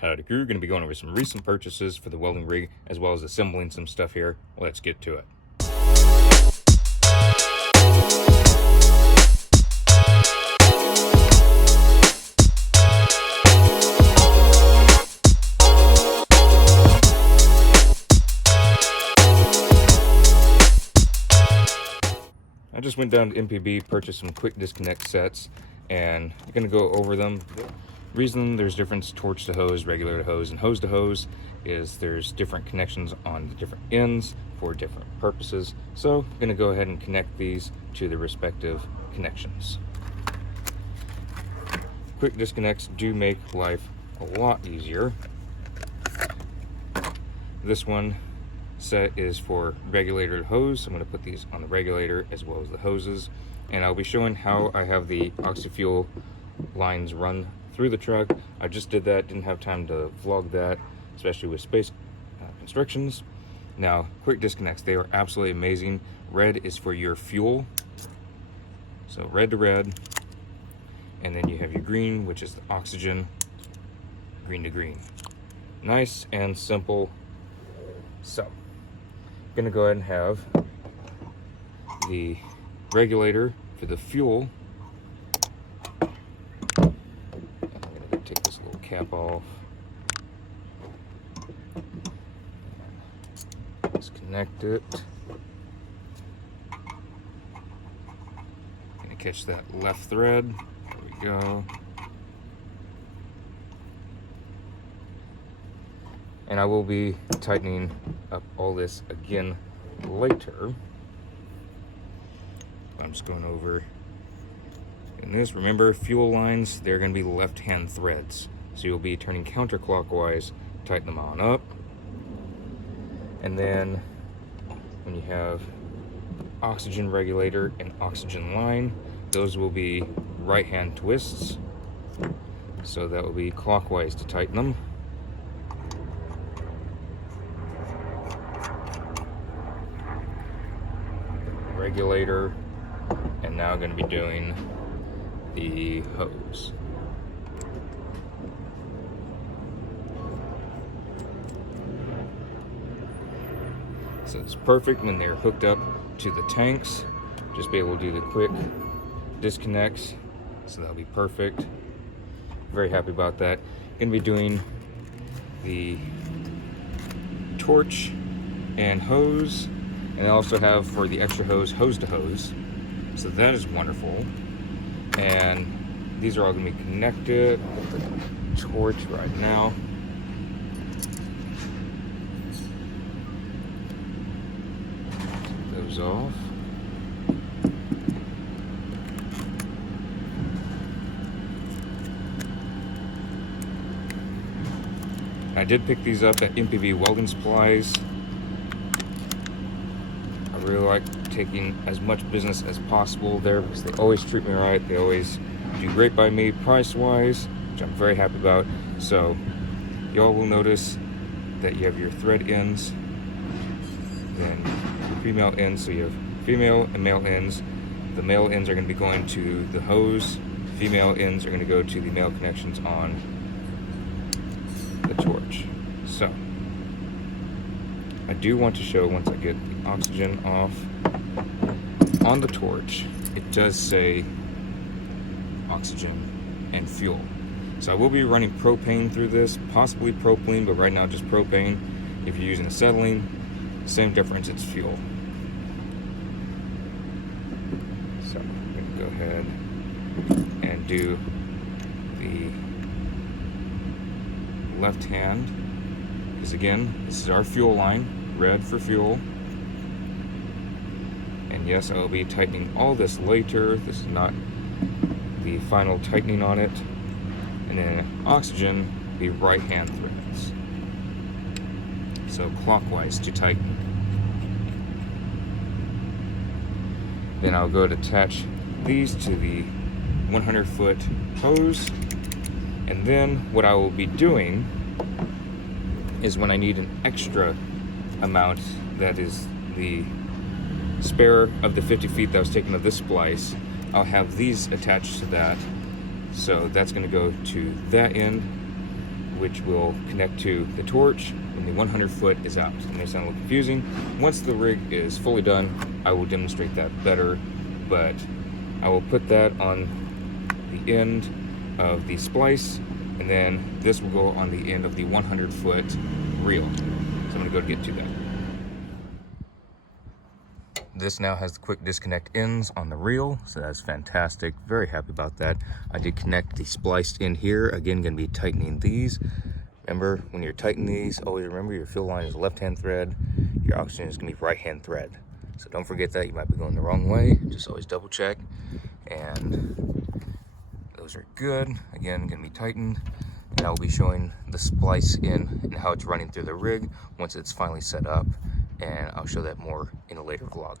Howdy crew, going to be going over some recent purchases for the welding rig as well as assembling some stuff here. Let's get to it. I just went down to MPB, purchased some quick disconnect sets, and I'm going to go over them. Reason there's difference torch to hose, regular to hose, and hose to hose is there's different connections on the different ends for different purposes. So I'm going to go ahead and connect these to the respective connections. Quick disconnects do make life a lot easier. This one set is for regulator to hose. I'm going to put these on the regulator as well as the hoses, and I'll be showing how I have the oxy-fuel lines run through the truck. I just did that, didn't have time to vlog that, especially with space constrictions. Now, quick disconnects, they are absolutely amazing. Red is for your fuel, so red to red, and then you have your green, which is the oxygen, green to green. Nice and simple. So I'm gonna go ahead and have the regulator for the fuel. Take this little cap off, disconnect it. Gonna catch that left thread. There we go. And I will be tightening up all this again later. I'm just going over. In this, remember, fuel lines, they're going to be left-hand threads. So you'll be turning counterclockwise, tighten them on up. And then when you have oxygen regulator and oxygen line, those will be right-hand twists. So that will be clockwise to tighten them. Regulator, and now going to be doing the hose. So it's perfect when they're hooked up to the tanks. Just be able to do the quick disconnects. So that'll be perfect. Very happy about that. Gonna be doing the torch and hose, and I also have for the extra hose, hose to hose. So that is wonderful. And these are all going to be connected. Torch right now. Take those off. I did pick these up at MPB Welding Supplies. I really like taking as much business as possible there because they always treat me right. They always do great by me price-wise, which I'm very happy about. So y'all will notice that you have your thread ends, then your female ends. So you have female and male ends. The male ends are going to be going to the hose. Female ends are going to go to the male connections on the torch. So I do want to show, once I get the oxygen off, on the torch, it does say oxygen and fuel. So I will be running propane through this, possibly propylene, but right now just propane. If you're using acetylene, same difference, it's fuel. So I'm going to go ahead and do the left hand, because again, this is our fuel line, red for fuel. And yes, I will be tightening all this later. This is not the final tightening on it. And then oxygen, the right hand threads. So clockwise to tighten. Then I'll go to attach these to the 100-foot hose. And then what I will be doing is when I need an extra amount, that is the spare of the 50 feet that was taken of this splice, I'll have these attached to that. So that's going to go to that end, which will connect to the torch when the 100 foot is out. It may sound a little confusing. Once the rig is fully done, I will demonstrate that better, but I will put that on the end of the splice, and then this will go on the end of the 100 foot reel. So I'm gonna go get to that. This now has the quick disconnect ends on the reel, so that's fantastic. Very happy about that. I did connect the spliced end here. Again, gonna be tightening these. Remember, when you're tightening these, always remember your fuel line is left-hand thread, your oxygen is gonna be right-hand thread. So don't forget that. You might be going the wrong way. Just always double check. And those are good. Again, gonna be tightened. And I'll be showing the splice in and how it's running through the rig once it's finally set up. And I'll show that more in a later vlog.